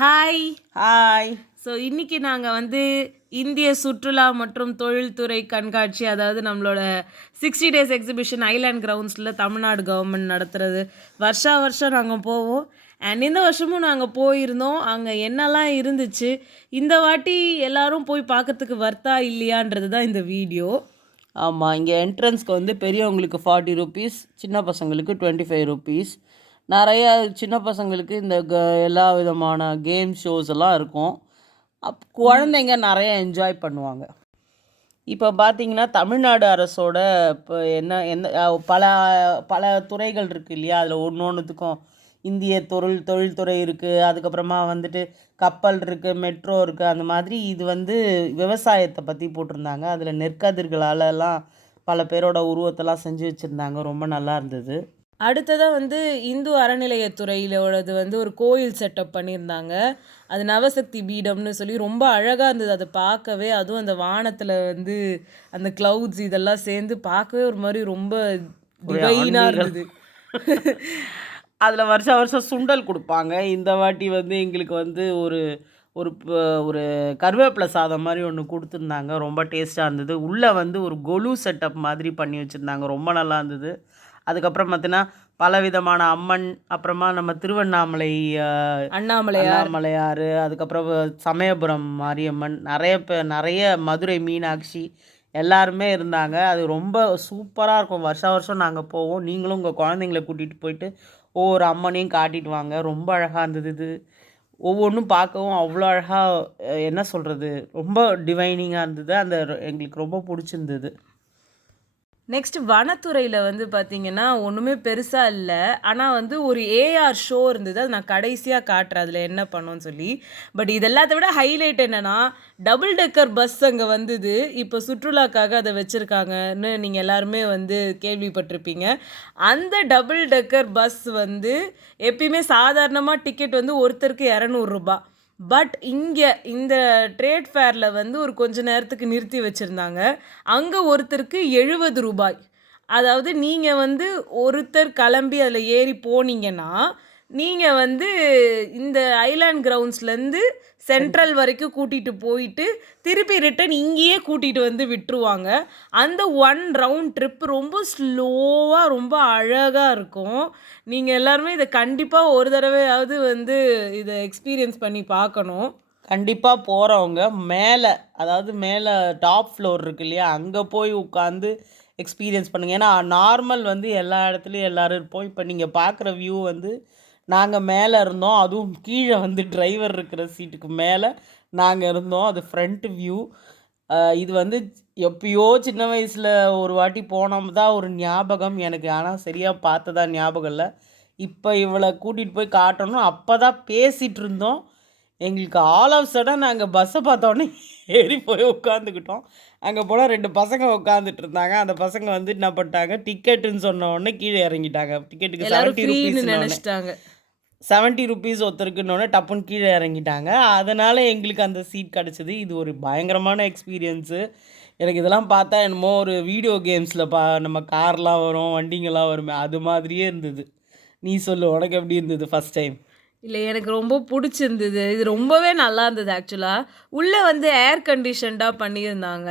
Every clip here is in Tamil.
ஹாய். ஹாய். ஸோ இன்றைக்கி நாங்கள் வந்து இந்திய சுற்றுலா மற்றும் தொழில்துறை கண்காட்சி, அதாவது நம்மளோட 60 டேஸ் எக்ஸிபிஷன் ஐலேண்ட் கிரவுண்ட்ஸில் தமிழ்நாடு கவர்மெண்ட் நடத்துகிறது. வருஷம் நாங்கள் போவோம். அண்ட் இந்த வருஷமும் நாங்கள் போயிருந்தோம். அங்கே என்னெல்லாம் இருந்துச்சு, இந்த வாட்டி எல்லாரும் போய் பார்க்கறதுக்கு வர்த்தா இல்லையான்றது தான் இந்த வீடியோ. ஆமாம், இங்கே என்ட்ரன்ஸ்க்கு வந்து பெரியவங்களுக்கு 40 ருபீஸ், சின்ன பசங்களுக்கு 25 ருபீஸ். நிறைய சின்ன பசங்களுக்கு இந்த எல்லா விதமான கேம் ஷோஸ் எல்லாம் இருக்கும். குழந்தைங்க நிறைய என்ஜாய் பண்ணுவாங்க. இப்போ பார்த்தீங்கன்னா தமிழ்நாடு அரசோட இப்போ என்ன பல பல துறைகள் இருக்குது இல்லையா, அதில் ஒன்றுத்துக்கும் இந்திய தொழில்துறை இருக்குது, அதுக்கப்புறமா வந்துட்டு கப்பல் இருக்குது, மெட்ரோ இருக்குது. அந்த மாதிரி இது வந்து விவசாயத்தை பற்றி போட்டிருந்தாங்க. அதில் நெற்கதிர்களாலலாம் பல பேரோட உருவத்தெல்லாம் செஞ்சு வச்சுருந்தாங்க. ரொம்ப நல்லா இருந்தது. அடுத்ததாக வந்து இந்து அறநிலையத்துறையிலோடது வந்து ஒரு கோயில் செட்டப் பண்ணியிருந்தாங்க. அது நவசக்தி பீடம்னு சொல்லி ரொம்ப அழகாக இருந்தது அதை பார்க்கவே. அதுவும் அந்த வானத்தில் வந்து அந்த க்ளவுட்ஸ் இதெல்லாம் சேர்ந்து பார்க்கவே ஒரு மாதிரி ரொம்ப டிவைனாக இருந்தது. அதில் வருஷம் சுண்டல் கொடுப்பாங்க. இந்த வாட்டி வந்து எங்களுக்கு வந்து ஒரு ஒரு ஒரு கருவேப்பிலை சாதம் மாதிரி ஒன்று கொடுத்துருந்தாங்க. ரொம்ப டேஸ்ட்டாக இருந்தது. உள்ளே வந்து ஒரு கொலு செட்டப் மாதிரி பண்ணி வச்சுருந்தாங்க. ரொம்ப நல்லா இருந்தது. அதுக்கப்புறம் பார்த்தீங்கன்னா பலவிதமான அம்மன், அப்புறமா நம்ம திருவண்ணாமலை அண்ணாமலையார், அதுக்கப்புறம் சமயபுரம் மாரியம்மன், நிறைய மதுரை மீனாட்சி எல்லாருமே இருந்தாங்க. அது ரொம்ப சூப்பராக இருக்கும். வருஷம் நாங்கள் போவோம். நீங்களும் உங்கள் குழந்தைங்கள கூட்டிகிட்டு போயிட்டு ஒவ்வொரு அம்மனையும் காட்டிட்டு வாங்க. ரொம்ப அழகாக இருந்தது. இது ஒவ்வொன்றும் பார்க்கவும் அவ்வளோ அழகாக, என்ன சொல்கிறது, ரொம்ப டிவைனிங்காக இருந்தது. எங்களுக்கு ரொம்ப பிடிச்சிருந்தது. நெக்ஸ்ட் வனத்துறையில் வந்து பார்த்திங்கன்னா ஒன்றுமே பெருசாக இல்லை. ஆனால் வந்து ஒரு ஏஆர் ஷோ இருந்தது. அது நான் கடைசியாக காட்டுறேன் அதில் என்ன பண்ணோன்னு சொல்லி. பட் இது எல்லாத்த விட ஹைலைட் என்னென்னா, டபுள் டெக்கர் பஸ் அங்கே வந்தது. இப்போ சுற்றுலாக்காக அதை வச்சுருக்காங்கன்னு நீங்கள் எல்லாருமே வந்து கேள்விப்பட்டிருப்பீங்க. அந்த டபுள் டெக்கர் பஸ் வந்து எப்பயுமே சாதாரணமாக டிக்கெட் வந்து ஒருத்தருக்கு 200 ரூபா. பட் இங்கே இந்த ட்ரேட் ஃபேரில் வந்து ஒரு கொஞ்ச நேரத்துக்கு நிறுத்தி வச்சுருந்தாங்க. அங்கே ஒருத்தருக்கு 70 ரூபாய். அதாவது நீங்கள் வந்து ஒருத்தர் கிளம்பி அதில் ஏறி போனீங்கன்னா, நீங்கள் வந்து இந்த ஐலேண்ட் கிரவுண்ட்ஸ்லேருந்து சென்ட்ரல் வரைக்கும் கூட்டிகிட்டு போயிட்டு திருப்பி ரிட்டன் இங்கேயே கூட்டிகிட்டு வந்து விட்டுருவாங்க. அந்த 1 ரவுண்ட் ட்ரிப் ரொம்ப ஸ்லோவாக ரொம்ப அழகாக இருக்கும். நீங்கள் எல்லாருமே இதை கண்டிப்பாக ஒரு தடவையாவது வந்து இதை எக்ஸ்பீரியன்ஸ் பண்ணி பார்க்கணும். கண்டிப்பாக போகிறவங்க அதாவது மேலே டாப் ஃப்ளோர் இருக்கு இல்லையா, அங்கே போய் உட்காந்து எக்ஸ்பீரியன்ஸ் பண்ணுங்கள். ஏன்னா நார்மல் வந்து எல்லா இடத்துலையும் எல்லோரும் இருப்போம். இப்போ நீங்கள் பார்க்குற வியூ வந்து நாங்கள் மேலே இருந்தோம். அதுவும் கீழே வந்து டிரைவர் இருக்கிற சீட்டுக்கு மேலே நாங்கள் இருந்தோம். அது ஃப்ரண்ட் வியூ. இது வந்து எப்பயோ சின்ன வயசில் ஒரு வாட்டி போனோம் தான் ஒரு ஞாபகம் எனக்கு. ஆனால் சரியாக பார்த்ததா ஞாபகம் இல்லை. இப்போ இவளை கூட்டிகிட்டு போய் காட்டணும். அப்போ தான் பேசிகிட்டு இருந்தோம். எங்களுக்கு ஆல் ஆஃப் சடன் நாங்கள் பஸ்ஸை பார்த்தோன்னே ஏறி போய் உட்காந்துக்கிட்டோம். அங்கே போனால் 2 பசங்க உட்காந்துட்டு இருந்தாங்க. அந்த பசங்க வந்து என்ன பண்ணிட்டாங்க, டிக்கெட்டுன்னு சொன்ன உடனே கீழே இறங்கிட்டாங்க. டிக்கெட்டுக்கு 70 ருபீஸ் நினச்சிட்டாங்க. 70 ருபீஸ் ஒருத்தருக்குன்னொன்னே டப்புன்னு கீழே இறங்கிட்டாங்க. அதனால் எங்களுக்கு அந்த சீட் கிடச்சிது. இது ஒரு பயங்கரமான எக்ஸ்பீரியன்ஸு. எனக்கு இதெல்லாம் பார்த்தா என்னமோ ஒரு வீடியோ கேம்ஸில் நம்ம கார்லாம் வரும், வண்டிங்கெல்லாம் வருமே, அது மாதிரியே இருந்தது. நீ சொல்லு, உனக்கு எப்படி இருந்தது ஃபஸ்ட் டைம்? இல்லை, எனக்கு ரொம்ப பிடிச்சிருந்தது. இது ரொம்பவே நல்லா இருந்தது ஆக்சுவலாக. உள்ளே வந்து ஏர் கண்டிஷன்டாக பண்ணியிருந்தாங்க.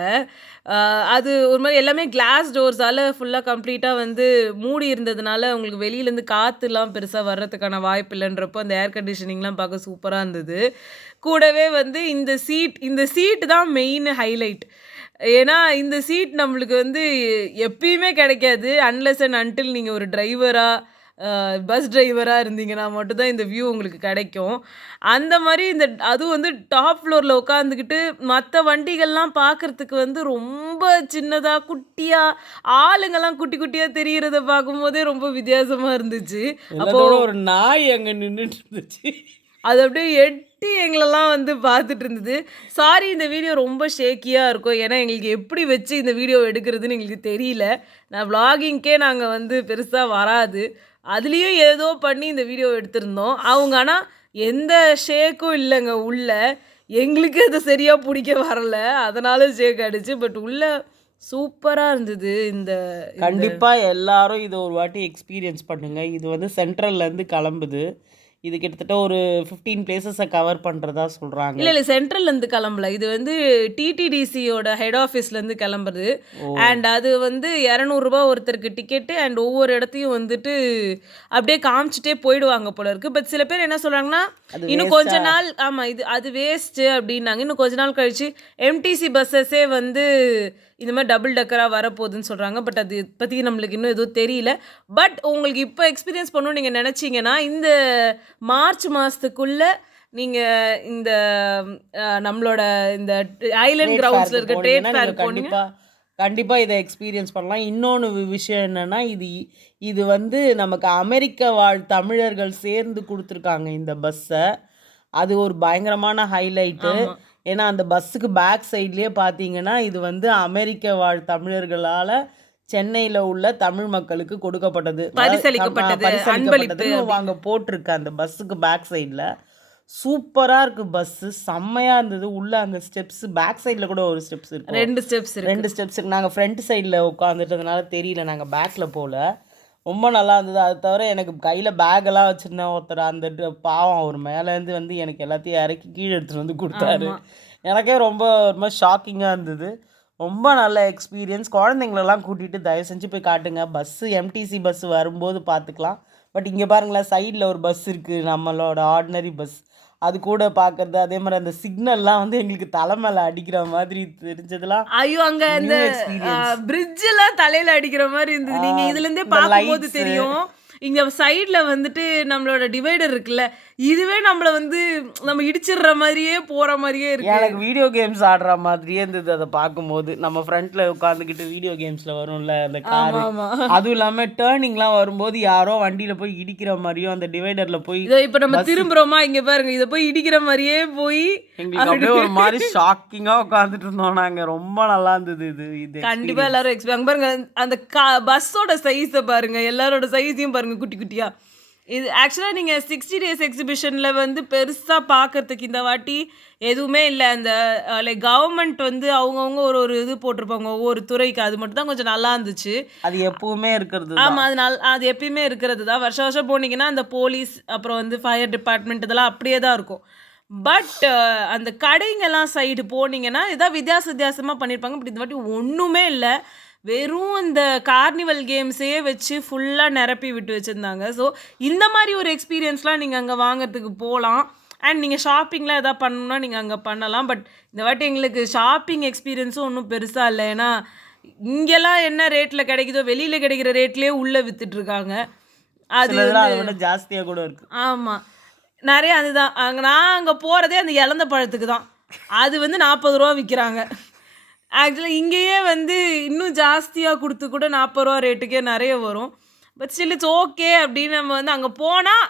அது ஒரு மாதிரி எல்லாமே கிளாஸ் டோர்ஸால் ஃபுல்லாக கம்ப்ளீட்டாக வந்து மூடி இருந்ததுனால உங்களுக்கு வெளியிலேருந்து காற்றுலாம் பெருசாக வர்றதுக்கான வாய்ப்பு இல்லைன்றப்போ அந்த ஏர் கண்டிஷனிங்லாம் பார்க்க சூப்பராக இருந்தது. கூடவே வந்து இந்த சீட்டு தான் மெயின் ஹைலைட். ஏன்னா இந்த சீட் நம்மளுக்கு வந்து எப்பயுமே கிடைக்காது. அன்லெஸ் அண்ட் அன்டில் நீங்கள் ஒரு பஸ் டிரைவராக இருந்தீங்கன்னா மட்டும்தான் இந்த வியூ உங்களுக்கு கிடைக்கும். அந்த மாதிரி அதுவும் வந்து டாப் ஃப்ளோரில் உட்காந்துக்கிட்டு மற்ற வண்டிகள்லாம் பார்க்குறதுக்கு வந்து ரொம்ப சின்னதாக குட்டியாக ஆளுங்கெல்லாம் குட்டி குட்டியாக தெரிகிறத பார்க்கும்போதே ரொம்ப வித்தியாசமாக இருந்துச்சு. அப்போது ஒரு நாய் அங்கே நின்றுட்டு இருந்துச்சு. அது அப்படியே எட்டி எங்களெல்லாம் வந்து பார்த்துட்டு இருந்தது. சாரி, இந்த வீடியோ ரொம்ப ஷேக்கியாக இருக்கும். ஏன்னா எங்களுக்கு எப்படி வச்சு இந்த வீடியோ எடுக்கிறதுன்னு எங்களுக்கு தெரியல. நான் விளாகிங்க்கே நாங்கள் வந்து பெருசாக வராது. அதுலேயும் ஏதோ பண்ணி இந்த வீடியோ எடுத்திருந்தோம். அவங்க ஆனால் எந்த ஷேக்கும் இல்லைங்க உள்ள. எங்களுக்கு அது சரியாக பிடிக்க வரல, அதனால ஷேக் ஆகிடுச்சு. பட் உள்ள சூப்பராக இருந்தது. கண்டிப்பாக எல்லாரும் இதை ஒரு வாட்டி எக்ஸ்பீரியன்ஸ் பண்ணுங்கள். இது வந்து சென்ட்ரல்லேருந்து கிளம்புது. இது கிட்டத்தட்ட ஒரு 15 பிளேசஸை கவர் பண்ணுறதா சொல்கிறாங்க. இல்ல சென்ட்ரல்லேருந்து கிளம்பல. இது வந்து டிடிடிசியோட ஹெட் ஆஃபீஸ்லேருந்து கிளம்புறது. அண்ட் அது வந்து ரூ. 200 ஒருத்தருக்கு டிக்கெட்டு. அண்ட் ஒவ்வொரு இடத்தையும் வந்துட்டு அப்படியே காமிச்சிட்டே போயிடுவாங்க போல இருக்கு. பட் சில பேர் என்ன சொல்றாங்கன்னா, அது இன்னும் கொஞ்ச நாள் அது வேஸ்ட்டு அப்படின்னாங்க. இன்னும் கொஞ்ச நாள் கழிச்சு எம்டிசி பஸ்ஸஸே வந்து இந்த மாதிரி டபுள் டக்கரா வரப்போகுதுன்னு சொல்றாங்க. பட் அது பத்தி நம்மளுக்கு இன்னும் எதுவும் தெரியல. பட் உங்களுக்கு இப்போ எக்ஸ்பீரியன்ஸ் பண்ணணும்னு நீங்க நினைச்சீங்கன்னா, இந்த மார்ச் மாசத்துக்குள்ள நீங்க இந்த நம்மளோட இந்த ஐலண்ட் கிரவுண்ட்ஸ்ல இருக்க ட்ரேட் ஃபேர் போனீங்க. கண்டிப்பா இதை எக்ஸ்பீரியன்ஸ் பண்ணலாம். இன்னொன்று விஷயம் என்னன்னா, இது வந்து நமக்கு அமெரிக்க வாழ் தமிழர்கள் சேர்ந்து கொடுத்துருக்காங்க இந்த பஸ்ஸை. அது ஒரு பயங்கரமான ஹைலைட்டு. ஆமா. ஏன்னா அந்த பஸ்ஸுக்கு பேக் சைட்லேயே பார்த்தீங்கன்னா, இது வந்து அமெரிக்க வாழ் தமிழர்களால் சென்னையில் உள்ள தமிழ் மக்களுக்கு கொடுக்கப்பட்டது, பரிசளிக்கப்பட்டது, அன்பளிப்பு பரிசளிக்கப்பட்டதுன்னு அங்கே போட்டிருக்கு அந்த பஸ்ஸுக்கு பேக் சைடில். சூப்பராக இருக்குது பஸ்ஸு, செம்மையாக இருந்தது. உள்ள அங்கே ஸ்டெப்ஸ் பேக் சைடில் கூட ஒரு ஸ்டெப்ஸ் இருக்கும், 2 ஸ்டெப்ஸ் இருக்கு. 2 ஸ்டெப்ஸ் இருக்கு. நாங்கள் ஃப்ரண்ட் சைடில் உட்காந்துட்டதுனால தெரியல, நாங்கள் பேக்கில் போகல. ரொம்ப நல்லா இருந்தது. அது தவிர எனக்கு கையில் பேக்கெல்லாம் வச்சுருந்தேன் ஒருத்தர், அந்த பாவம் அவர் மேலேருந்து வந்து எனக்கு எல்லாத்தையும் இறக்கி கீழே எடுத்துகிட்டு வந்து கொடுத்தாரு. ஆமா. எனக்கே ரொம்ப ஒரு மாதிரி ஷாக்கிங்காக இருந்தது. ரொம்ப நல்ல எக்ஸ்பீரியன்ஸ். குழந்தைங்களெல்லாம் கூட்டிகிட்டு தயவு செஞ்சு போய் காட்டுங்க. பஸ்ஸு எம்டிசி பஸ் வரும்போது பார்த்துக்கலாம். பட் இங்கே பாருங்களேன், சைடில் ஒரு பஸ் இருக்குது, நம்மளோட ஆர்டினரி பஸ். அது கூட பார்க்கறது, அதே மாதிரி அந்த சிக்னல்லாம் வந்து எங்களுக்கு தலை மேலே அடிக்கிற மாதிரி தெரிஞ்சதுலாம் ஐயோ, அங்க அந்த நியூ எக்ஸ்பீரியன்ஸ். பிரிட்ஜ் எல்லாம் தலையில அடிக்கிற மாதிரி இருந்தது. நீங்க இதுல இருந்தே இந்த பார்க்கும்போது லைட்ஸு தெரியும். இங்க சைடுல வந்துட்டு நம்மளோட டிவைடர் இருக்குல்ல, இதுவே நம்மள வந்து நம்ம இடிச்சிடுற மாதிரியே போற மாதிரியே இருக்கு. எனக்கு வீடியோ கேம்ஸ் ஆடுற மாதிரியே இருந்தது அதை பார்க்கும்போது. நம்ம ஃப்ரண்ட்ல உட்காந்துக்கிட்டு வீடியோ கேம்ஸில் வரும்ல அந்த காரு, ஆமா. அதுவும் இல்லாமல் டேர்னிங்லாம் வரும்போது யாரோ வண்டியில் போய் இடிக்கிற மாதிரியும் அந்த டிவைடரில் போய் இதோ இப்ப நம்ம திரும்புறோமா, இங்க பாருங்க, இத போய் இடிக்கிற மாதிரியே போய் எங்களுக்கு அப்படியே ஒரு மாதிரி ஷாக்கிங்காக உட்காந்துட்டு இருந்தோம் நாங்கள். ரொம்ப நல்லா இருந்தது இது கண்டிப்பா எல்லாரும் எக்ஸ்பீரியன்ஸ் பாருங்க. அந்த பஸ்ஸோட சைஸை பாருங்க, எல்லாரோட சைஸையும் பாருங்க, குட்டி குட்டியா. இது ஆக்சுவலாக நீங்கள் 60 டேஸ் எக்ஸிபிஷனில் வந்து பெருசாக பார்க்கறதுக்கு இந்த வாட்டி எதுவுமே இல்லை. அந்த லைக் கவர்மெண்ட் வந்து அவங்கவுங்க ஒரு இது போட்டிருப்பாங்க ஒவ்வொரு துறைக்கு, அது மட்டும் தான் கொஞ்சம் நல்லா இருந்துச்சு. அது எப்பவுமே இருக்கிறது. ஆமாம், அது எப்பயுமே இருக்கிறது தான். வருஷம் வருஷம் போனீங்கன்னா அந்த போலீஸ், அப்புறம் வந்து ஃபயர் டிபார்ட்மெண்ட், இதெல்லாம் அப்படியே தான் இருக்கும். பட் அந்த கடைங்கெல்லாம் சைடு போனீங்கன்னா இதான் வித்தியாசமாக பண்ணியிருப்பாங்க. பட் இந்த வாட்டி ஒன்றுமே இல்லை. வெறும் இந்த கார்னிவல் கேம்ஸே வச்சு ஃபுல்லாக நிரப்பி விட்டு வச்சுருந்தாங்க. ஸோ இந்த மாதிரி ஒரு எக்ஸ்பீரியன்ஸ்லாம் நீங்கள் அங்கே வாங்கிறதுக்கு போகலாம். அண்ட் நீங்கள் ஷாப்பிங்லாம் எதாவது பண்ணணும்னா நீங்கள் அங்கே பண்ணலாம். பட் இந்த வாட்டி எங்களுக்கு ஷாப்பிங் எக்ஸ்பீரியன்ஸும் ஒன்றும் பெருசாக இல்லை. ஏன்னா இங்கெல்லாம் என்ன ரேட்டில் கிடைக்குதோ வெளியில் கிடைக்கிற ரேட்லேயே உள்ளே விற்றுட்ருக்காங்க. அது அதை விட ஜாஸ்தியாக கூட இருக்குது. ஆமாம், நிறைய அதுதான். நான் அங்கே போகிறதே அந்த இலந்த பழத்துக்கு தான். அது வந்து 40 ரூபா விற்கிறாங்க. ஆக்சுவலாக இங்கேயே வந்து இன்னும் ஜாஸ்தியாக கொடுத்து கூட 40 ரூபா ரேட்டுக்கே நிறைய வரும். பட் ஸ்டில் இட்ஸ் ஓகே அப்படின்னு நம்ம வந்து அங்கே போனால்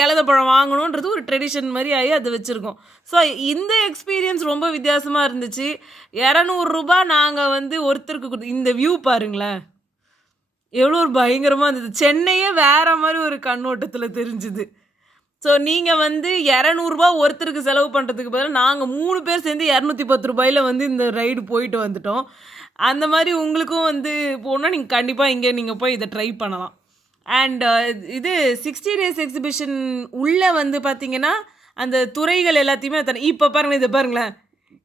இலந்த பழம் வாங்கணுன்றது ஒரு ட்ரெடிஷன் மாதிரி ஆகி அது வச்சுருக்கோம். ஸோ இந்த எக்ஸ்பீரியன்ஸ் ரொம்ப வித்தியாசமாக இருந்துச்சு. 200 ரூபா நாங்கள் வந்து ஒருத்தருக்கு கொடுத்து, இந்த வியூ பாருங்களேன் எவ்வளோ ஒரு பயங்கரமாக இருந்தது. சென்னையே வேற மாதிரி ஒரு கண்ணோட்டத்தில் தெரிஞ்சுது. ஸோ நீங்கள் வந்து 200 ரூபா ஒருத்தருக்கு செலவு பண்ணுறதுக்கு பதிலாக நாங்கள் 3 பேர் சேர்ந்து 210 ரூபாயில் வந்து இந்த ரைடு போயிட்டு வந்துட்டோம். அந்த மாதிரி உங்களுக்கும் வந்து போனால் நீங்கள் கண்டிப்பாக இங்கே நீங்கள் போய் இதை ட்ரை பண்ணலாம். அண்ட் இது 60 டேஸ் எக்ஸிபிஷன் உள்ளே வந்து பார்த்தீங்கன்னா அந்த துறைகள் எல்லாத்தையுமே இப்போ பாருங்கள், இதை பாருங்களேன்,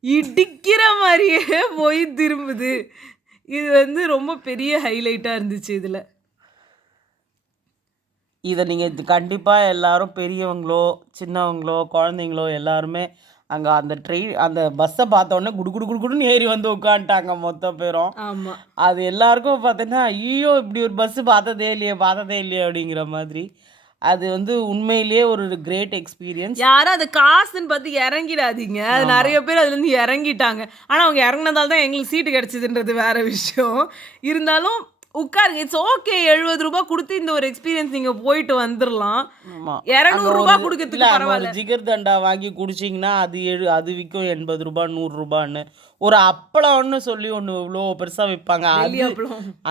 இடிக்கிற மாதிரியே போய் திரும்புது. இது வந்து ரொம்ப பெரிய ஹைலைட்டாக இருந்துச்சு இதில். இதை நீங்கள் கண்டிப்பாக எல்லாரும், பெரியவங்களோ சின்னவங்களோ குழந்தைங்களோ எல்லாருமே அங்கே அந்த பஸ்ஸை பார்த்தோன்னே குடுன்னு ஏறி வந்து உட்காந்துட்டாங்க மொத்த பேரும். ஆமாம், அது எல்லாருக்கும் பார்த்தீங்கன்னா ஐயோ இப்படி ஒரு பஸ்ஸு பார்த்ததே இல்லையே அப்படிங்கிற மாதிரி. அது வந்து உண்மையிலேயே ஒரு கிரேட் எக்ஸ்பீரியன்ஸ். யாரும் அது காசுன்னு பார்த்து இறங்கிடாதீங்க. அது நிறைய பேர் அதுலேருந்து இறங்கிட்டாங்க. ஆனால் அவங்க இறங்கினதால தான் எங்களுக்கு சீட்டு கிடச்சிதுன்றது வேற விஷயம். இருந்தாலும் உட்காருங்க, இட்ஸ் ஓகே. 70 ரூபா கொடுத்து இந்த ஒரு எக்ஸ்பீரியன்ஸ் நீங்கள் போயிட்டு வந்துடலாம். 200 ரூபா கொடுக்கறதுக்கு பரவாயில்ல. ஜிகர் தண்டா வாங்கி குடிச்சிங்கன்னா அது விற்கும் 80 ரூபா 100 ரூபான்னு. ஒரு அப்பளம்னு சொல்லி ஒன்று இவ்வளோ பெருசாக விற்பாங்க.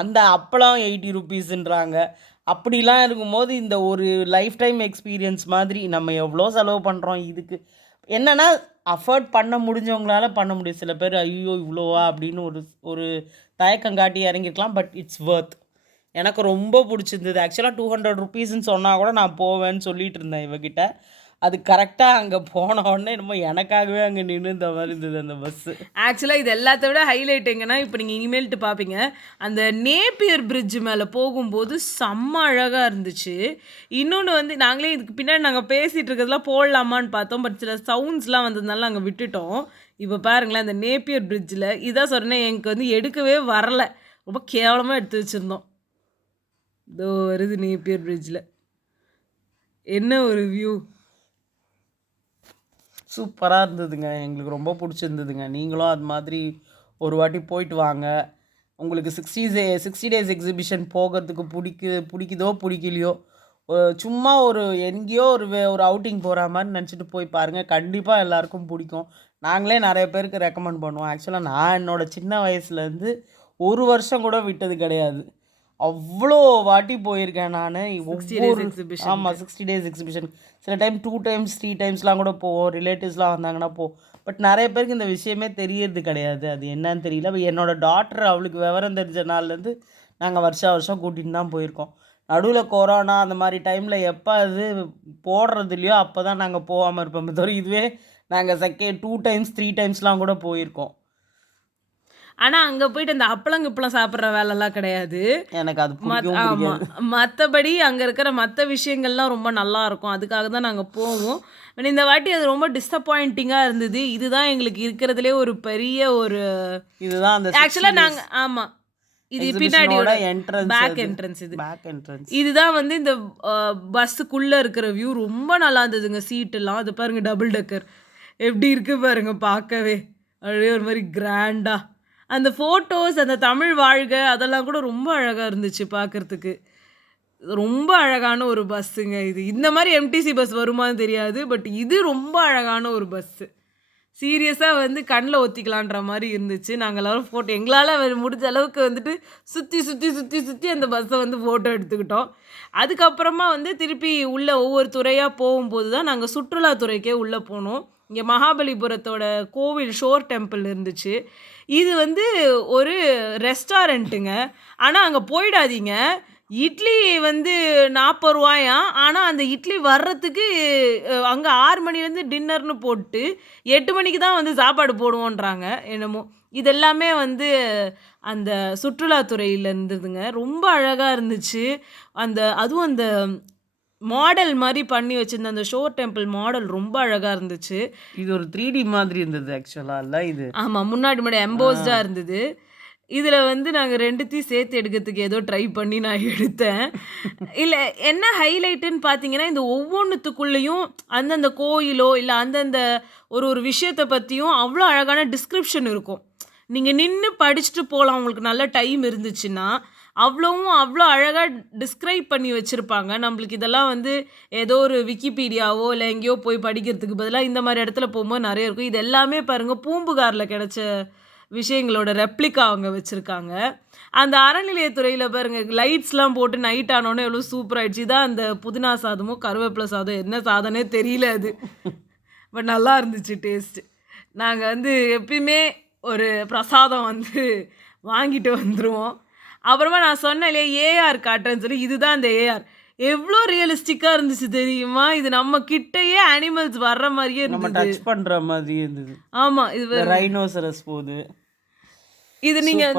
அந்த அப்பளம் 80 ருபீஸ்ன்றாங்க. அப்படிலாம் இருக்கும்போது இந்த ஒரு லைஃப் டைம் எக்ஸ்பீரியன்ஸ் மாதிரி நம்ம எவ்வளோ செலவு பண்ணுறோம் இதுக்கு. என்னென்னா அஃபோர்ட் பண்ண முடிஞ்சவங்களால பண்ண முடியும். சில பேர் ஐயோ இவ்வளோவா அப்படின்னு ஒரு தயக்கம் காட்டி இறங்கிருக்கலாம். பட் இட்ஸ் வர்த். எனக்கு ரொம்ப பிடிச்சிருந்தது. ஆக்சுவலாக 200 ருபீஸ்ன்னு சொன்னால் கூட நான் போவேன்னு சொல்லிட்டு இருந்தேன் இவகிட்ட. அது கரெக்டாக அங்கே போன உடனே என்னமோ எனக்காகவே அங்கே நின்று இந்த மாதிரி இருந்தது அந்த பஸ்ஸு. ஆக்சுவலாக இது எல்லாத்த விட ஹைலைட் எங்கன்னா இப்போ நீங்கள் இனிமேல்ட்டு பார்ப்பீங்க அந்த நேப்பியர் பிரிட்ஜ் மேலே போகும்போது செம்ம அழகாக இருந்துச்சு. இன்னொன்று வந்து நாங்களே இதுக்கு பின்னாடி நாங்கள் பேசிகிட்டு இருக்கிறதுலாம் போடலாமான்னு பார்த்தோம். பட் சில சவுண்ட்ஸ்லாம் வந்ததுனால நாங்கள் விட்டுட்டோம். இப்போ பாருங்களேன் அந்த நேப்பியர் பிரிட்ஜில் இதான் சொன்னேன், எனக்கு வந்து எடுக்கவே வரல, ரொம்ப கேவலமாக எடுத்து வச்சுருந்தோம். இதோ வருது நேப்பியர் பிரிட்ஜில், என்ன ஒரு வியூ. சூப்பராக இருந்ததுங்க, எங்களுக்கு ரொம்ப பிடிச்சிருந்ததுங்க. நீங்களும் அது மாதிரி ஒரு வாட்டி போயிட்டு வாங்க. உங்களுக்கு 60 டேஸ் எக்ஸிபிஷன் போகிறதுக்கு பிடிக்குதோ பிடிக்கலையோ, சும்மா ஒரு எங்கேயோ ஒரு அவுட்டிங் போகிற மாதிரி நினச்சிட்டு போய் பாருங்கள், கண்டிப்பாக எல்லாருக்கும் பிடிக்கும். நாங்களே நிறைய பேருக்கு ரெக்கமெண்ட் பண்ணுவோம். ஆக்சுவலாக நான் என்னோடய சின்ன வயசுலேருந்து ஒரு வருஷம் கூட விட்டது கிடையாது. அவ்வளோ வாட்டி போயிருக்கேன் நான். 60 days exhibition. ஆமாம், 60 டேஸ் எக்ஸிபிஷன். சில டைம் 2 டைம்ஸ் 3 டைம்ஸ்லாம் கூட போவோம். ரிலேட்டிவ்ஸ்லாம் வந்தாங்கன்னா பட் நிறைய பேருக்கு இந்த விஷயமே தெரியறது கிடையாது. அது என்னன்னு தெரியல. என்னோடய டாட்டர் அவளுக்கு விவரம் தெரிஞ்ச நாள்லேருந்து நாங்கள் வருஷம் கூட்டிகிட்டு தான் போயிருக்கோம். நடுவில் கொரோனா அந்த மாதிரி டைமில் எப்போ அது போடுறது இல்லையோ அப்போ தான் நாங்கள் போகாமல் இருப்போம். தவிர இதுவே நாங்கள் 2 டைம்ஸ் 3 டைம்ஸ்லாம் கூட போயிருக்கோம். ஆனால் அங்கே போயிட்டு அந்த அப்பளம் சாப்பிட்ற வேலைலாம் கிடையாது எனக்கு அது ஆமாம். மற்றபடி அங்கே இருக்கிற மற்ற விஷயங்கள்லாம் ரொம்ப நல்லா இருக்கும். அதுக்காக தான் நாங்கள் போவோம். இந்த வாட்டி அது ரொம்ப டிஸப்பாயிண்டிங்காக இருந்தது. இதுதான் எங்களுக்கு இருக்கிறதுலே ஒரு பெரிய ஒரு இதுதான் அந்த ஆக்சுவலாக நாங்கள் ஆமாம் இது பின்னாடி பேக் என்ட்ரன்ஸ். இதுதான் வந்து இந்த பஸ்ஸுக்குள்ளே இருக்கிற வியூ ரொம்ப நல்லா இருந்ததுங்க. சீட்டெல்லாம் அது பாருங்கள், டபுள் டக்கர் எப்படி இருக்கு பாருங்க பார்க்கவே, அப்படியே ஒரு மாதிரி கிராண்டா. அந்த ஃபோட்டோஸ், அந்த தமிழ் வாழ்க அதெல்லாம் கூட ரொம்ப அழகாக இருந்துச்சு பார்க்குறதுக்கு. ரொம்ப அழகான ஒரு பஸ்ஸுங்க இது. இந்த மாதிரி எம்டிசி பஸ் வருமானு தெரியாது, பட் இது ரொம்ப அழகான ஒரு பஸ்ஸு. சீரியஸாக வந்து கண்ணில் ஒத்திக்கலான்ற மாதிரி இருந்துச்சு. நாங்கள் எல்லோரும் ஃபோட்டோ எங்களால் முடிஞ்ச அளவுக்கு வந்துட்டு சுற்றி அந்த பஸ்ஸை வந்து ஃபோட்டோ எடுத்துக்கிட்டோம். அதுக்கப்புறமா வந்து திருப்பி உள்ளே ஒவ்வொரு துறையாக போகும்போது தான் நாங்கள் சுற்றுலாத்துறைக்கே உள்ளே போனோம். இங்கே மகாபலிபுரத்தோட கோவில் ஷோர் டெம்பிள் இருந்துச்சு. இது வந்து ஒரு ரெஸ்டாரண்ட்டுங்க. ஆனால் அங்கே போயிடாதீங்க. இட்லி வந்து 40 ரூபாயாம். ஆனால் அந்த இட்லி வர்றதுக்கு அங்கே 6 மணிலேருந்து டின்னர்னு போட்டு 8 மணிக்கு தான் வந்து சாப்பாடு போடுவோன்றாங்க என்னமோ. இதெல்லாமே வந்து அந்த சுற்றுலாத்துறையில் இருந்ததுங்க. ரொம்ப அழகாக இருந்துச்சு. அதுவும் அந்த மாடல் மாதிரி பண்ணி வச்சிருந்த அந்த ஷோர் டெம்பிள் மாடல் ரொம்ப அழகாக இருந்துச்சு. இது ஒரு 3D மாதிரி இருந்தது ஆக்சுவலாக இல்லை இது? ஆமாம், முன்னாடி எம்போஸ்டாக இருந்தது. இதில் வந்து நாங்கள் 2த்தையும் சேர்த்து எடுக்கிறதுக்கு ஏதோ ட்ரை பண்ணி நான் எடுத்தேன். இல்லை என்ன ஹைலைட்டுன்னு பார்த்தீங்கன்னா, இந்த ஒவ்வொன்றுத்துக்குள்ளேயும் அந்தந்த கோயிலோ இல்லை அந்தந்த ஒரு விஷயத்தை பற்றியும் அவ்வளோ அழகான டிஸ்கிரிப்ஷன் இருக்கும். நீங்கள் நின்று படிச்சுட்டு போகலாம் உங்களுக்கு நல்ல டைம் இருந்துச்சுன்னா. அவ்வளோ அழகாக டிஸ்கிரைப் பண்ணி வச்சுருப்பாங்க. நம்மளுக்கு இதெல்லாம் வந்து ஏதோ ஒரு விக்கிபீடியாவோ இல்லை எங்கேயோ போய் படிக்கிறதுக்கு பதிலாக இந்த மாதிரி இடத்துல போகும்போது நிறைய இருக்கும். இது எல்லாமே பாருங்கள் பூம்புகாரில் கிடைச்ச விஷயங்களோட ரெப்ளிகா அவங்க வச்சுருக்காங்க. அந்த அறநிலையத்துறையில் பாருங்கள் லைட்ஸ்லாம் போட்டு நைட் ஆனோன்னே எவ்வளோ சூப்பராகிடுச்சு. தான் அந்த புதினா சாதமோ கருவேப்பிலை சாதம் என்ன சாதனே தெரியல அது, பட் நல்லா இருந்துச்சு டேஸ்ட்டு. நாங்கள் வந்து எப்பயுமே ஒரு பிரசாதம் வந்து வாங்கிட்டு வந்துடுவோம். அப்புறமா நான் சொன்னேன் இல்லையா ஏஆர் காட்டுறேன்னு சொல்லி, இதுதான் அந்த ஏஆர். எவ்வளோ ரியலிஸ்டிக்காக இருந்துச்சு தெரியுமா? இது நம்ம கிட்டேயே அனிமல்ஸ் வர்ற மாதிரியே இருந்தது, டச் பண்ணுற மாதிரியே இருந்தது. ஆமாம், இது ரைனோசரஸ் போகுது. இது நீங்கள்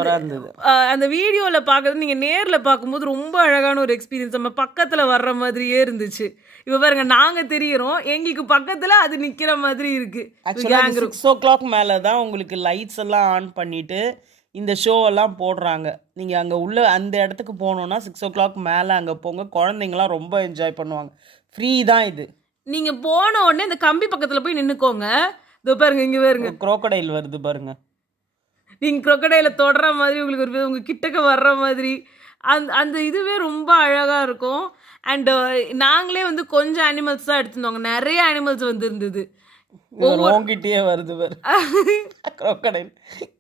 அந்த வீடியோவில் பார்க்குறது நீங்கள் நேரில் பார்க்கும்போது ரொம்ப அழகான ஒரு எக்ஸ்பீரியன்ஸ். நம்ம பக்கத்தில் வர்ற மாதிரியே இருந்துச்சு. இப்போ பாருங்க, நாங்கள் தெரிகிறோம், எங்களுக்கு பக்கத்தில் அது நிற்கிற மாதிரி இருக்குது. ஆக்சுவலாக 6 o'clock மேலே தான் உங்களுக்கு லைட்ஸ் எல்லாம் ஆன் பண்ணிவிட்டு இந்த ஷோவெல்லாம் போடுறாங்க. நீங்கள் அங்கே உள்ள அந்த இடத்துக்கு போகணுன்னா 6 o'clock மேலே அங்கே போங்க. குழந்தைங்களாம் ரொம்ப என்ஜாய் பண்ணுவாங்க. ஃப்ரீ தான் இது. நீங்கள் போன உடனே இந்த கம்பி பக்கத்தில் போய் நின்றுக்கோங்க. இதோ பாருங்க, இங்கே பாருங்க குரோக்கடைல் வருது பாருங்க. நீங்கள் குரோக்கடைல தொடுற மாதிரி உங்களுக்கு உங்கள் கிட்டக்க வர்ற மாதிரி அந்த இதுவே ரொம்ப அழகாக இருக்கும். அண்டு நாங்களே வந்து கொஞ்சம் அனிமல்ஸ் தான் எடுத்துருந்தோங்க. நிறைய அனிமல்ஸ் வந்து இருந்தது. கிட்டே வருது பாரு குரோக்கடைல்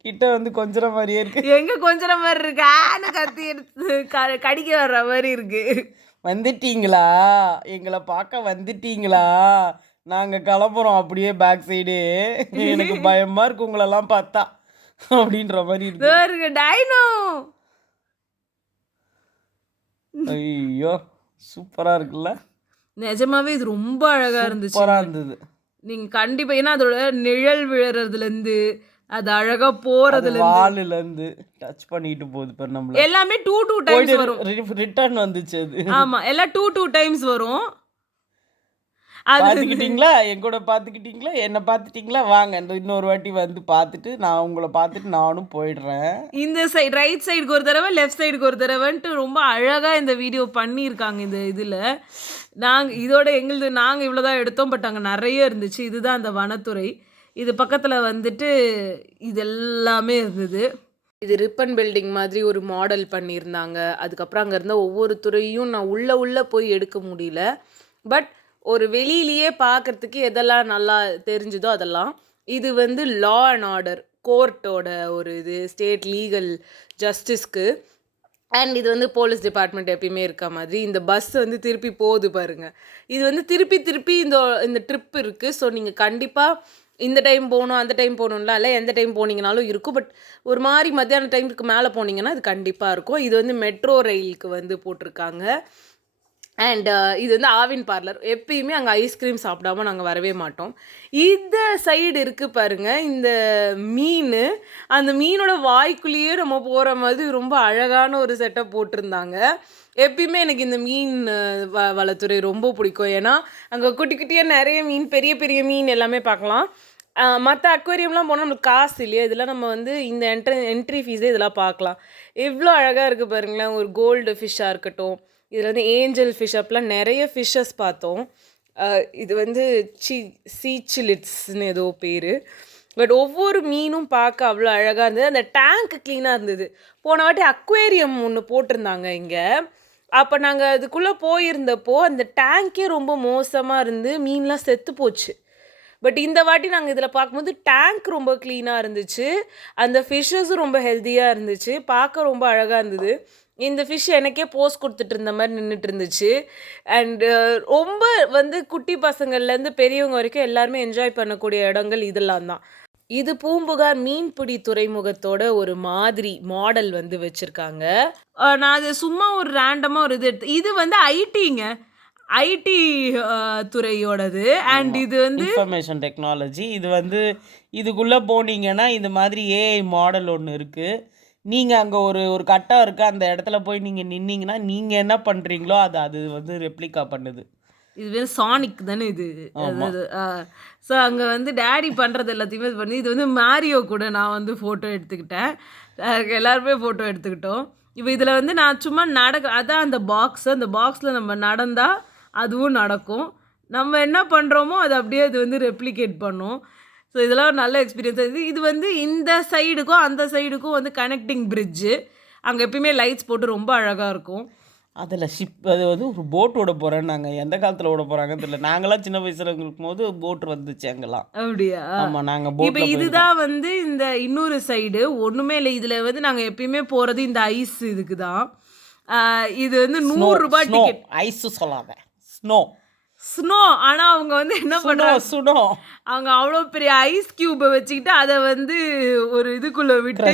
கிட்ட வந்து கொஞ்சற மாதிரியே இருக்கு. எங்க கொஞ்சற மாதிரி இருக்கு, ஆன கத்தி எடுத்து கடிக்க வர்ற மாதிரி இருக்கு. வந்துட்டீங்களா, எங்களை பார்க்க வந்துட்டீங்களா, நாங்கள் கிளம்புறோம் அப்படியே பேக் சைடு. எனக்கு பயமா இருக்கு உங்களெல்லாம் பார்த்தா அப்படின்ற மாதிரி இருக்கு. டைனோ ஐயோ சூப்பராக இருக்குல்ல, நிஜமாவே இது ரொம்ப அழகா இருந்துச்சு. சூப்பராக இருந்தது. நீங்க கண்டிப்பா ஏன்னா அதோட நிழல் விழறதுலேருந்து அது அழகா அது போறதுலேருந்து வாலுலேருந்து டச் பண்ணிட்டு போகுது பாரு நம்மள. எல்லாமே 2 டைம்ஸ் வரும். போயிட்டு ரிட்டர்ன் வந்துச்சு அது. ஆமா, எல்லாம் 2 டைம்ஸ் வரும். அது பார்த்துக்கிட்டீங்களா, என் கூட பார்த்துக்கிட்டீங்களா, என்னை பார்த்துட்டீங்களா, வாங்க இன்னொரு வாட்டி வந்து பார்த்துட்டு நான் உங்களை பார்த்துட்டு நானும் போயிடுறேன். இந்த சைடு ரைட் சைடுக்கு ஒரு தடவை, லெஃப்ட் சைடுக்கு ஒரு தடவைன்ட்டு ரொம்ப அழகா இந்த வீடியோ பண்ணியிருக்காங்க இந்த இதில். இதோட எங்களுது நாங்கள் இவ்வளோ தான் எடுத்தோம். பட் அங்கே நிறைய இருந்துச்சு. இதுதான் அந்த வனத்துறை. இது பக்கத்தில் வந்துட்டு இது எல்லாமே இருந்தது. இது ரிப்பன் பில்டிங் மாதிரி ஒரு மாடல் பண்ணியிருந்தாங்க. அதுக்கப்புறம் அங்கே இருந்த ஒவ்வொரு துறையும் நான் உள்ளே போய் எடுக்க முடியல. பட் ஒரு வெளியிலேயே பார்க்கறதுக்கு எதெல்லாம் நல்லா தெரிஞ்சுதோ அதெல்லாம். இது வந்து லா அண்ட் ஆர்டர் கோர்ட்டோட ஒரு இது ஸ்டேட் லீகல் ஜஸ்டிஸ்க்கு. அண்ட் இது வந்து போலீஸ் டிபார்ட்மெண்ட் எப்பயுமே இருக்க மாதிரி. இந்த பஸ் வந்து திருப்பி போகுது பாருங்க. இது வந்து திருப்பி இந்த ட்ரிப் இருக்குது. ஸோ நீங்கள் கண்டிப்பாக இந்த டைம் போகணும் அந்த டைம் போகணும்லாம் இல்லை, எந்த டைம் போனீங்கனாலும் இருக்கும். பட் ஒரு மாதிரி மத்தியான டைமுக்கு மேலே போனீங்கன்னா இது கண்டிப்பாக இருக்கும். இது வந்து மெட்ரோ ரயிலுக்கு வந்து போட்டிருக்காங்க. அண்ட் இது வந்து ஆவின் பார்லர். எப்பயுமே அங்கே ஐஸ்கிரீம் சாப்பிடாம நாங்கள் வரவே மாட்டோம். இந்த சைடு இருக்குது பாருங்கள், இந்த மீன், அந்த மீனோட வாய்க்குள்ளேயே நம்ம போகிற மாதிரி ரொம்ப அழகான ஒரு செட்டப் போட்டிருந்தாங்க. எப்பயுமே எனக்கு இந்த மீன் வளத்துறை ரொம்ப பிடிக்கும். ஏன்னா அங்கே குட்டி குட்டியாக நிறைய மீன், பெரிய பெரிய மீன் எல்லாமே பார்க்கலாம். மற்ற அக்வேரியம்லாம் போனால் நம்மளுக்கு காசு இல்லையா, இதெல்லாம் நம்ம வந்து இந்த என்ட்ரி ஃபீஸே இதெல்லாம் பார்க்கலாம். எவ்வளோ அழகாக இருக்குது பாருங்களேன். ஒரு கோல்டு ஃபிஷ்ஷாக இருக்கட்டும், இதில் வந்து ஏஞ்சல் ஃபிஷ் அப்பெல்லாம் நிறைய ஃபிஷ்ஷஸ் பார்த்தோம். இது வந்து சீச்சிலிட்ஸ்னு ஏதோ பேர். பட் ஒவ்வொரு மீனும் பார்க்க அவ்வளோ அழகாக இருந்தது. அந்த டேங்க் க்ளீனாக இருந்தது. போன வாட்டி அக்வேரியம் ஒன்று போட்டிருந்தாங்க இங்கே. அப்போ நாங்கள் அதுக்குள்ளே போயிருந்தப்போ அந்த டேங்கே ரொம்ப மோசமாக இருந்து மீன்லாம் செத்து போச்சு. பட் இந்த வாட்டி நாங்கள் இதில் பார்க்கும்போது டேங்க் ரொம்ப க்ளீனாக இருந்துச்சு. அந்த ஃபிஷ்ஷஸும் ரொம்ப ஹெல்த்தியாக இருந்துச்சு. பார்க்க ரொம்ப அழகாக இருந்தது. இந்த ஃபிஷ் எனக்கே போஸ் கொடுத்துட்டு இருந்த மாதிரி நின்றுட்டு இருந்துச்சு. அண்டு ரொம்ப வந்து குட்டி பசங்கள்லேருந்து பெரியவங்க வரைக்கும் எல்லாருமே என்ஜாய் பண்ணக்கூடிய இடங்கள் இதெல்லாம் தான். இது பூம்புகார் மீன்பிடி துறைமுகத்தோட ஒரு மாதிரி மாடல் வந்து வச்சுருக்காங்க. நான் அது சும்மா ஒரு ரேண்டமாக ஒரு இது இது வந்து ஐடிங்க, ஐடி துறையோடது. அண்ட் இது வந்து இன்ஃபர்மேஷன் டெக்னாலஜி. இது வந்து இதுக்குள்ளே போனீங்கன்னா இந்த மாதிரி ஏஐ மாடல் ஒன்று இருக்குது. நீங்கள் அங்கே ஒரு கட்டம் இருக்குது, அந்த இடத்துல போய் நீங்கள் நின்னீங்கன்னா நீங்கள் என்ன பண்ணுறீங்களோ அது வந்து ரெப்ளிகா பண்ணுது. இது வந்து சானிக் தானே இது. ஸோ அங்கே வந்து டேடி பண்ணுறது எல்லாத்தையுமே இது பண்ணி, இது வந்து மேரியோ கூட நான் வந்து ஃபோட்டோ எடுத்துக்கிட்டேன். எல்லாருமே ஃபோட்டோ எடுத்துக்கிட்டோம். இப்போ இதில் வந்து நான் சும்மா அதான் அந்த பாக்ஸில் நம்ம நடந்தால் அதுவும் நடக்கும். நம்ம என்ன பண்ணுறோமோ அது அப்படியே அது வந்து ரெப்ளிகேட் பண்ணும். ஸோ இதெல்லாம் ஒரு நல்ல எக்ஸ்பீரியன்ஸ். இது வந்து இந்த சைடுக்கும் அந்த சைடுக்கும் வந்து கனெக்டிங் பிரிட்ஜு. அங்கே எப்பயுமே லைட்ஸ் போட்டு ரொம்ப அழகாக இருக்கும். அதில் அது வந்து ஒரு போட் ஓட போகிறேன். நாங்கள் எந்த காலத்தில் ஓட போகிறாங்கன்னு தெரியல. நாங்களாம் சின்ன வயசில் இருக்கும் போது போட் வந்துச்சு அங்கெல்லாம். அப்படியா? ஆமாம், நாங்கள் இப்போ இதுதான் வந்து இந்த இன்னொரு சைடு. ஒன்றுமே இல்லை. இதில் வந்து நாங்கள் எப்பயுமே போகிறது இந்த ஐஸ் இதுக்கு தான். இது வந்து 100 ரூபாய் டிக்கெட். ஐஸு சொல்லாத, ஸ்னோ. ஆனால் அவங்க வந்து என்ன பண்ணுறாங்க, அவங்க அவ்வளோ பெரிய ஐஸ் கியூபை வச்சுக்கிட்டு அதை வந்து ஒரு இதுக்குள்ளே விட்டு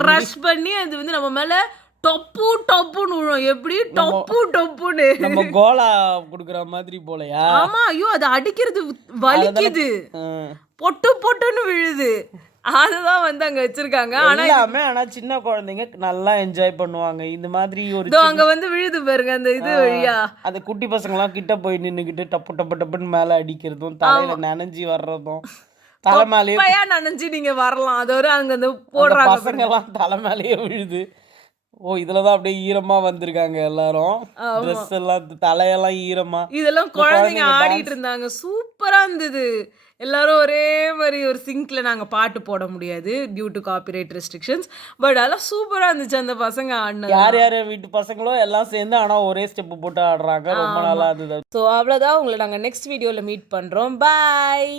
க்ரஷ் பண்ணி அது வந்து நம்ம மேலே டப்புன்னு விழும். எப்படி டப்புன்னு நம்ம கோலா கொடுக்குற மாதிரி போலையா? ஆமா, ஐயோ அது அடிக்கிறது வலிக்குது, பொட்டுன்னு விழுது. அதுதான் வந்து அங்க வச்சிருக்காங்க. ஆனா சின்ன குழந்தைங்க நல்லா என்ஜாய் பண்ணுவாங்க இந்த மாதிரி. ஒரு அங்க வந்து விழுது பாருங்க அந்த இது வழியா. அந்த குட்டி பசங்க எல்லாம் கிட்ட போய் நின்னுக்கிட்டு டப்புன்னு மேல அடிக்கிறதும், தலையில நனைஞ்சி வர்றதும், தலை மேலேயே நனைஞ்சு நீங்க வரலாம். அது ஒரு அங்க அந்த போடுறாங்க பசங்க எல்லாம் தலை மேலேயே விழுது. ஓ, இதுலதான் அப்படியே ஈரமா வந்திருக்காங்க எல்லாரும். ட்ரெஸ் எல்லாம் தலையெல்லாம் ஈரமா. இதெல்லாம் குழந்தைங்க ஆடிட்டு இருந்தாங்க. சூப்பரா இருந்தது. எல்லாரும் ஒரே மாதிரி ஒரு சிங்க்ல நாங்க பாட்டு போட முடியாது due to copyright restrictions. But அதெல்லாம் சூப்பரா இருந்துச்சு. அந்த பசங்க ஆடினது யார் வீட்டு பசங்களோ எல்லாம் சேர்ந்து ஆனா ஒரே ஸ்டெப் போட்டு ஆடுறாங்க. ரொம்ப நல்லா இருந்தது. ஸோ அவ்வளோதான். உங்களை நாங்கள் நெக்ஸ்ட் வீடியோவில் மீட் பண்ணுறோம். பாய்.